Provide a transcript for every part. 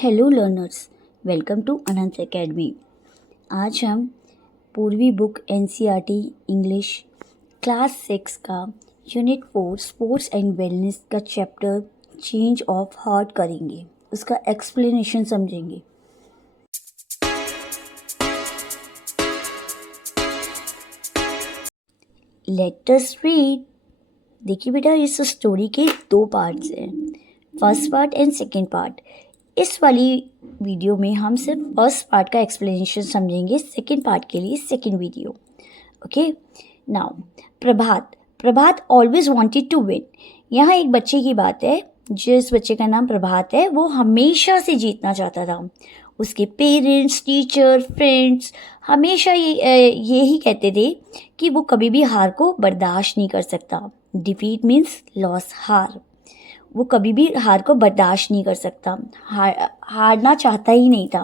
Hello learners, welcome to Anant academy. आज हम Poorvi book NCERT English class 6 का यूनिट 4 स्पोर्ट्स एंड वेलनेस का chapter change of heart करेंगे, उसका एक्सप्लेनेशन समझेंगे। Let us read. देखिए बेटा, इस स्टोरी के दो पार्ट्स हैं, first part and second part. इस वाली वीडियो में हम सिर्फ फर्स्ट पार्ट का एक्सप्लेनेशन समझेंगे, सेकेंड पार्ट के लिए second video. Okay now, Prabhat always wanted to win. यहाँ एक बच्चे की बात है, जिस बच्चे का नाम प्रभात है, वो हमेशा से जीतना चाहता था। उसके पेरेंट्स, टीचर, फ्रेंड्स हमेशा यही कहते थे कि वो कभी भी हार को बर्दाश्त नहीं कर सकता। डिफीट मीन्स लॉस, हार। वो कभी भी हार को बर्दाश्त नहीं कर सकता, हारना चाहता ही नहीं था।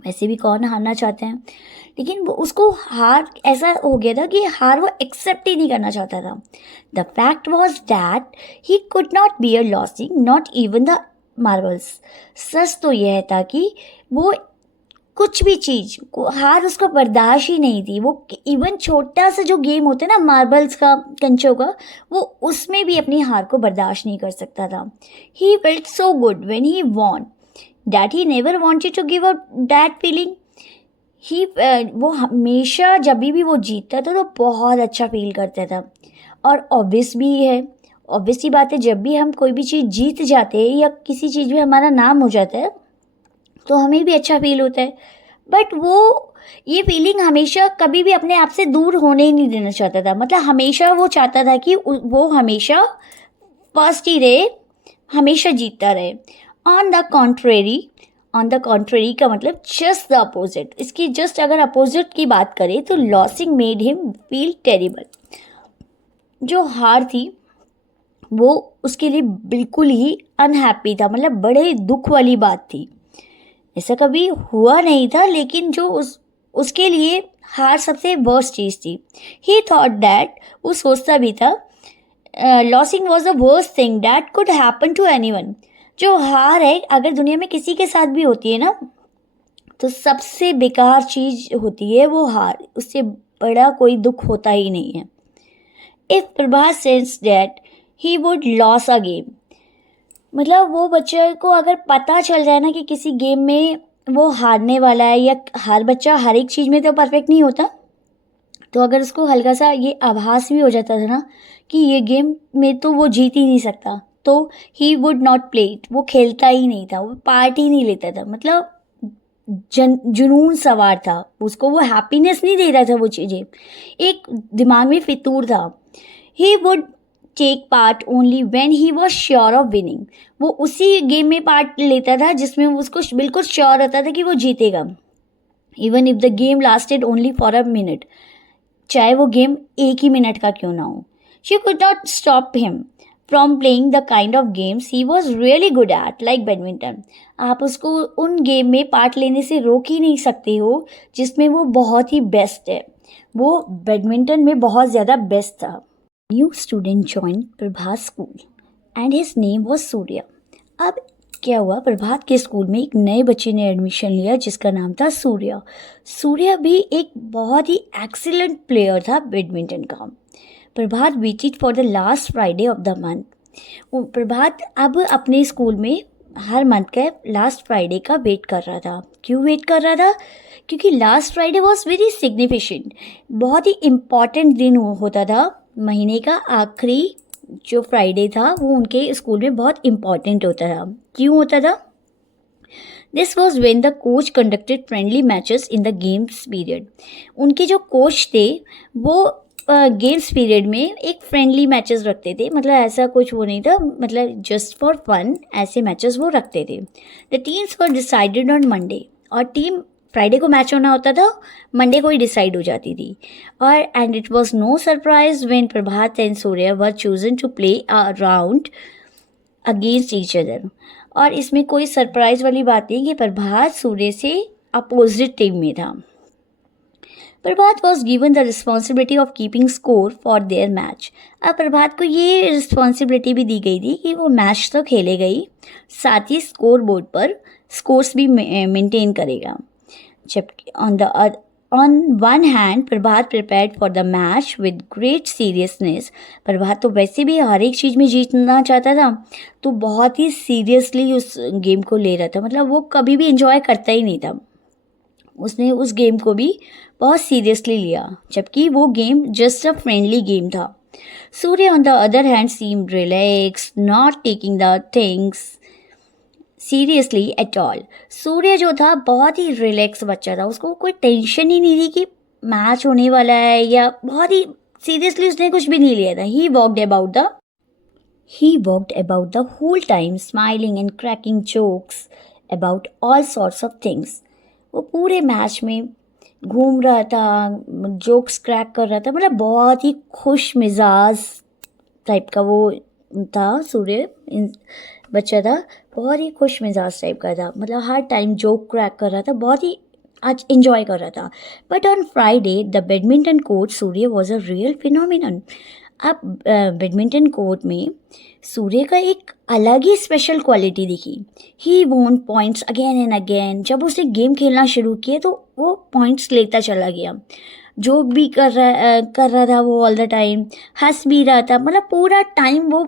वैसे भी कौन हारना चाहते हैं, लेकिन वो उसको हार ऐसा हो गया था कि हार वो एक्सेप्ट ही नहीं करना चाहता था। The fact was that he could not bear losing, not even the marbles. सच तो यह था कि वो कुछ भी चीज़ को हार उसको बर्दाश्त ही नहीं थी। वो इवन छोटा सा जो गेम होता है ना, मार्बल्स का, कंचों का, वो उसमें भी अपनी हार को बर्दाश्त नहीं कर सकता था। He felt so good when he won that he never wanted to give up that feeling. वो हमेशा जब भी वो जीतता था तो बहुत अच्छा फील करता था। और ऑब्वियस सी बात है, जब भी हम कोई भी चीज़ जीत जाते हैं या किसी चीज़ में हमारा नाम हो जाता है तो हमें भी अच्छा फील होता है। बट वो ये फीलिंग हमेशा कभी भी अपने आप से दूर होने ही नहीं देना चाहता था। मतलब हमेशा वो चाहता था कि वो हमेशा फर्स्ट ही रहे, हमेशा जीतता रहे। ऑन द कॉन्ट्रेरी का मतलब जस्ट द अपोजिट। इसकी जस्ट अगर अपोजिट की बात करें तो losing made him feel terrible. जो हार थी वो उसके लिए बिल्कुल ही अनहैप्पी था, मतलब बड़े दुख वाली बात थी। ऐसा कभी हुआ नहीं था, लेकिन जो उसके लिए हार सबसे वर्स्ट चीज़ थी। ही थॉट दैट, वो सोचता भी था, losing was the worst thing that could happen to anyone. जो हार है अगर दुनिया में किसी के साथ भी होती है ना, तो सबसे बेकार चीज़ होती है वो हार। उससे बड़ा कोई दुख होता ही नहीं है। If Prabhas sense that he would loss a game, मतलब वो बच्चे को अगर पता चल जाए ना कि किसी गेम में वो हारने वाला है, या हर बच्चा हर एक चीज़ में तो परफेक्ट नहीं होता, तो अगर उसको हल्का सा ये आभास भी हो जाता था ना कि ये गेम में तो वो जीत ही नहीं सकता, तो he would not play it. वो खेलता ही नहीं था, वो पार्ट ही नहीं लेता था। मतलब जुनून सवार था उसको, वो हैप्पीनेस नहीं दे रहा था वो चीज़ें, एक दिमाग में फितूर था। He would take part only when he was sure of winning. वो उसी गेम में पार्ट लेता था जिसमें उसको बिल्कुल श्योर होता था कि वो जीतेगा। Even if the game lasted only for a minute, चाहे वो गेम एक ही मिनट का क्यों ना हो। She could not stop him from playing the kind of games he was really good at, like badminton. आप उसको उन गेम में पार्ट लेने से रोक ही नहीं सकते हो जिसमें वो बहुत ही बेस्ट है। वो बैडमिंटन में बहुत ज़्यादा बेस्ट था। New student join Prabhat school and his name was Surya. अब क्या हुआ, प्रभात के स्कूल में एक नए बच्चे ने एडमिशन लिया जिसका नाम था सूर्या। सूर्या भी एक बहुत ही एक्सीलेंट प्लेयर था बैडमिंटन का। Prabhat waited for the last Friday of the month. Prabhat अब अपने स्कूल में हर मंथ का लास्ट फ्राइडे का वेट कर रहा था। क्यों वेट कर रहा था? क्योंकि last Friday was very significant, बहुत ही इम्पॉर्टेंट दिन होता था। महीने का आखिरी जो फ्राइडे था वो उनके स्कूल में बहुत इम्पॉर्टेंट होता था। क्यों होता था? This was when the coach conducted friendly matches in the games period. उनके जो कोच थे वो गेम्स पीरियड में एक फ्रेंडली मैचेस रखते थे। मतलब ऐसा कुछ वो नहीं था, मतलब जस्ट फॉर फन ऐसे मैचेस वो रखते थे। The teams were decided on Monday, और टीम फ्राइडे को मैच होना होता था, मंडे को ही डिसाइड हो जाती थी। और and it was no surprise when Prabhat and Surya were chosen to play a round against each other. और इसमें कोई सरप्राइज वाली बात नहीं कि प्रभात सूर्य से अपोजिट टीम में था। Prabhat was given the responsibility of keeping score for their match. अब प्रभात को ये रिस्पॉन्सिबिलिटी भी दी गई थी कि वो मैच तो खेलेगा ही, साथ ही स्कोर बोर्ड पर स्कोर्स भी मेंटेन करेगा। जबकि on one hand Prabhat prepared for the match with great seriousness. Prabhat तो वैसे भी हर एक चीज़ में जीतना चाहता था, तो बहुत ही सीरियसली उस गेम को ले रहा था, मतलब वो कभी भी इंजॉय करता ही नहीं था। उसने उस गेम को भी बहुत सीरियसली लिया, जबकि वो game just a friendly game था। Surya on the other hand seemed relax, not taking the things seriously at all. Surya जो था बहुत ही रिलैक्स बच्चा था, उसको कोई टेंशन ही नहीं थी कि मैच होने वाला है, या बहुत ही सीरियसली उसने कुछ भी नहीं लिया था। He walked about the whole time smiling and cracking jokes about all sorts of things. वो पूरे मैच में घूम रहा था, जोक्स क्रैक कर रहा था, मतलब बहुत ही खुश मिजाज टाइप का वो था। सूर्य बच्चा था, बहुत ही खुश मिजाज टाइप का था, मतलब हर टाइम जोक क्रैक कर रहा था, बहुत ही आज इंजॉय कर रहा था। But on Friday the badminton coach Surya was a real phenomenon. अब बैडमिंटन कोर्ट में सूर्य का एक अलग ही स्पेशल क्वालिटी दिखी। He won points again and again. जब उसने गेम खेलना शुरू किया तो वो पॉइंट्स लेता चला गया, जोक भी कर रहा था वो ऑल द टाइम, हंस भी रहा था, मतलब पूरा टाइम वो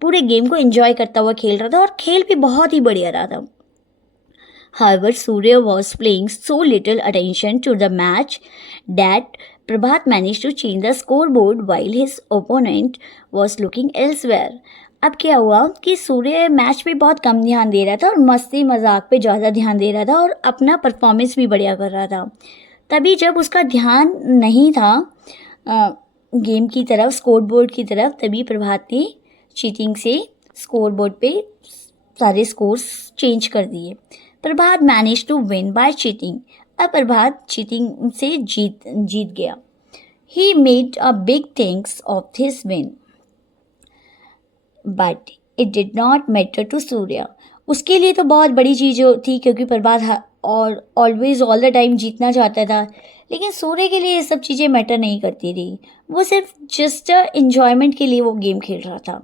पूरे गेम को एंजॉय करता हुआ खेल रहा था, और खेल भी बहुत ही बढ़िया रहा था। However, Surya was paying so little attention to the match that Prabhat managed to change the scoreboard while his opponent was looking elsewhere. अब क्या हुआ कि सूर्य मैच पे बहुत कम ध्यान दे रहा था और मस्ती मजाक पे ज़्यादा ध्यान दे रहा था, और अपना परफॉर्मेंस भी बढ़िया कर रहा था। तभी जब उसका ध्यान नहीं था गेम की तरफ, स्कोर बोर्ड की तरफ, तभी प्रभात ने चीटिंग से स्कोर बोर्ड पे सारे स्कोर्स चेंज कर दिए। Prabhat manage to win by cheating. अब प्रभात चीटिंग से जीत गया। He made a big things of his win but it did not matter to Surya. उसके लिए तो बहुत बड़ी चीज़ थी, क्योंकि प्रभात और ऑलवेज ऑल द टाइम जीतना चाहता था, लेकिन सूर्य के लिए ये सब चीज़ें मैटर नहीं करती थी। वो सिर्फ जस्ट एंजॉयमेंट के लिए वो गेम खेल रहा था।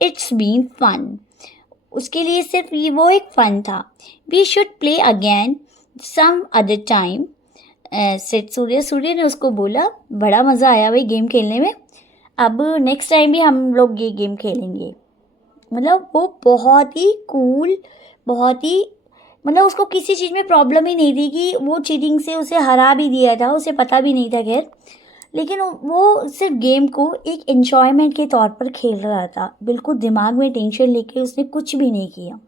इट्स बीन फन, उसके लिए सिर्फ ये वो एक फ़न था। We should play again some other time said Surya. Surya ने उसको बोला, बड़ा मज़ा आया भाई गेम खेलने में, अब नेक्स्ट टाइम भी हम लोग ये गेम खेलेंगे। मतलब वो बहुत ही कूल, बहुत ही, मतलब उसको किसी चीज़ में प्रॉब्लम ही नहीं थी कि वो चीटिंग से उसे हरा भी दिया था, उसे पता भी नहीं था खैर, लेकिन वो सिर्फ गेम को एक एन्जॉयमेंट के तौर पर खेल रहा था। बिल्कुल दिमाग में टेंशन लेके उसने कुछ भी नहीं किया।